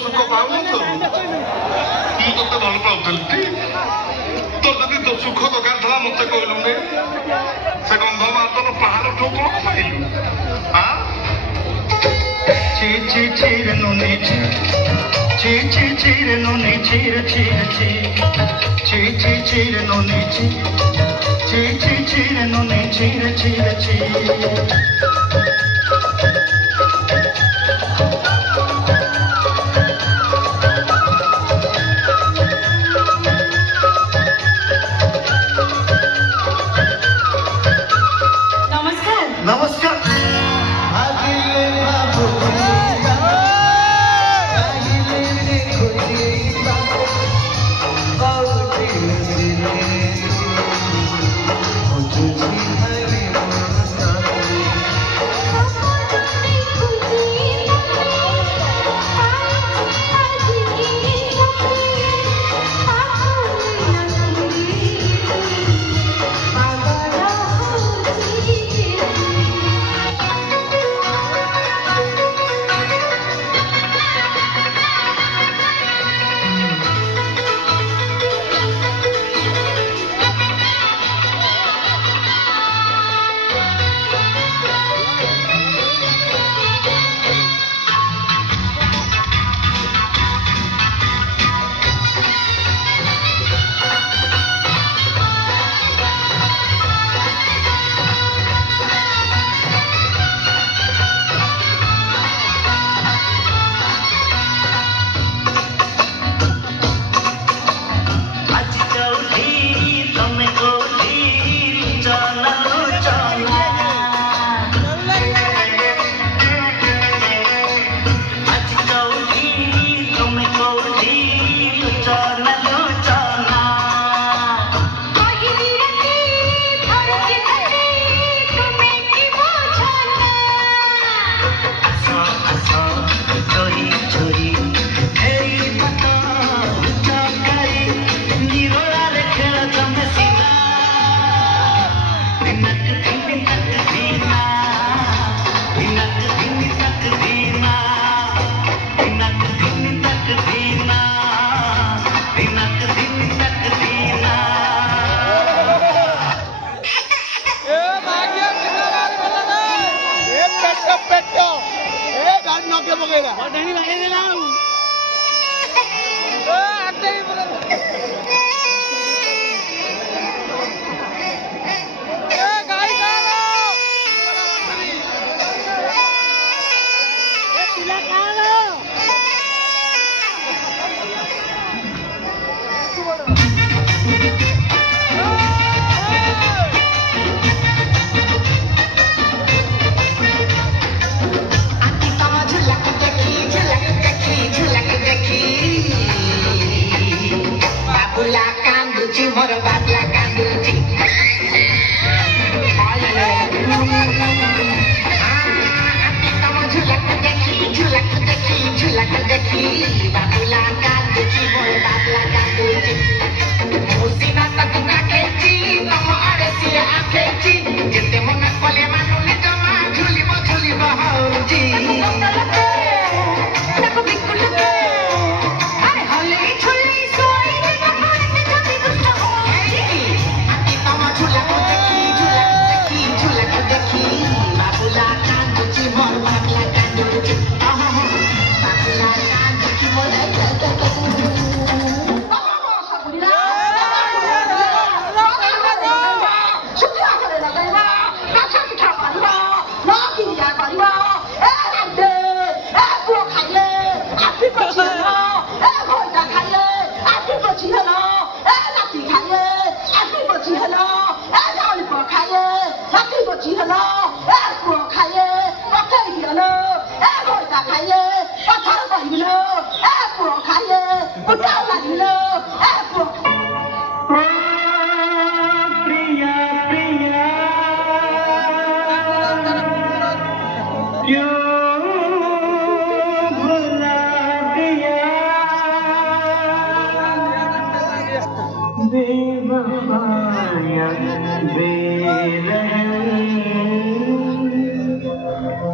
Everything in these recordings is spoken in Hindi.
सुख पाऊन तो मुझे भल पाऊली तो जदि तो सुख दरकार था मत कहलु से गंध मातन पहाड़ ठो कौन पाइलु हाँ ची चीर नुनी ची चीर नुनी चीर चीर नुनी चीर नुनी चीर नमस्कार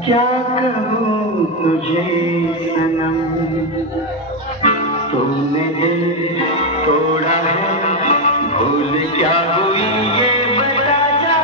क्या कहूँ तुझे सनम। तुमने दिल तोड़ा है, भूल क्या हुई ये बता जा।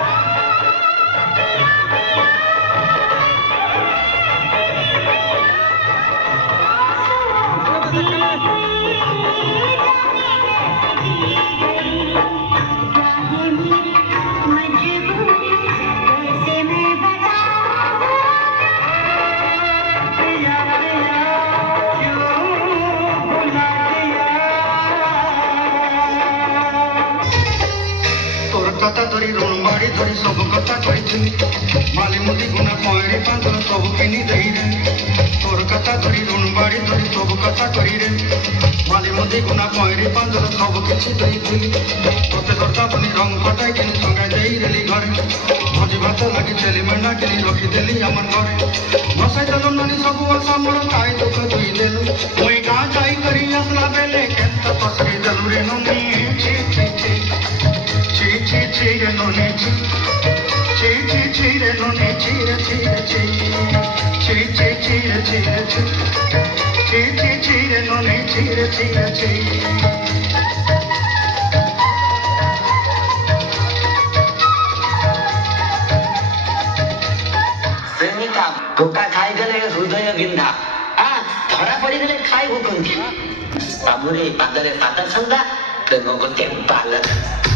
कथा धरी रणबाड़ी धरी सब कथा कही माली मुदी गुना पयरी पांचर सब किनी दे तोर कथा धरी रणबाड़ी धरी सब कथा कही रे माली मुदी गुना पयरी पांचर सब किछि देई तोते करता बनी रंग फटाई किनी संगा देई रेली घरे भोजी भात लगी छेली मेंढा किनी रखी देली हमर घरे बसाई देलो ननी सब आशा मोर काय दुख दुई देलु ओई गां जाई करी असला बेले केंत पसरी देलु रे ननी ची ची ची ची ची रे नोने ची ची ची ची रे नोने ची रे ची रे ची ची ची ची रे ची रे ची ची ची ची रे नोने ची रे ची रे ची प्रेमिका धोका खाई गले हृदय बिंधा धरा पड़ी गले खाई भूकंती बाबुरे पादरे साता छंदा प्रेम गोटे बालक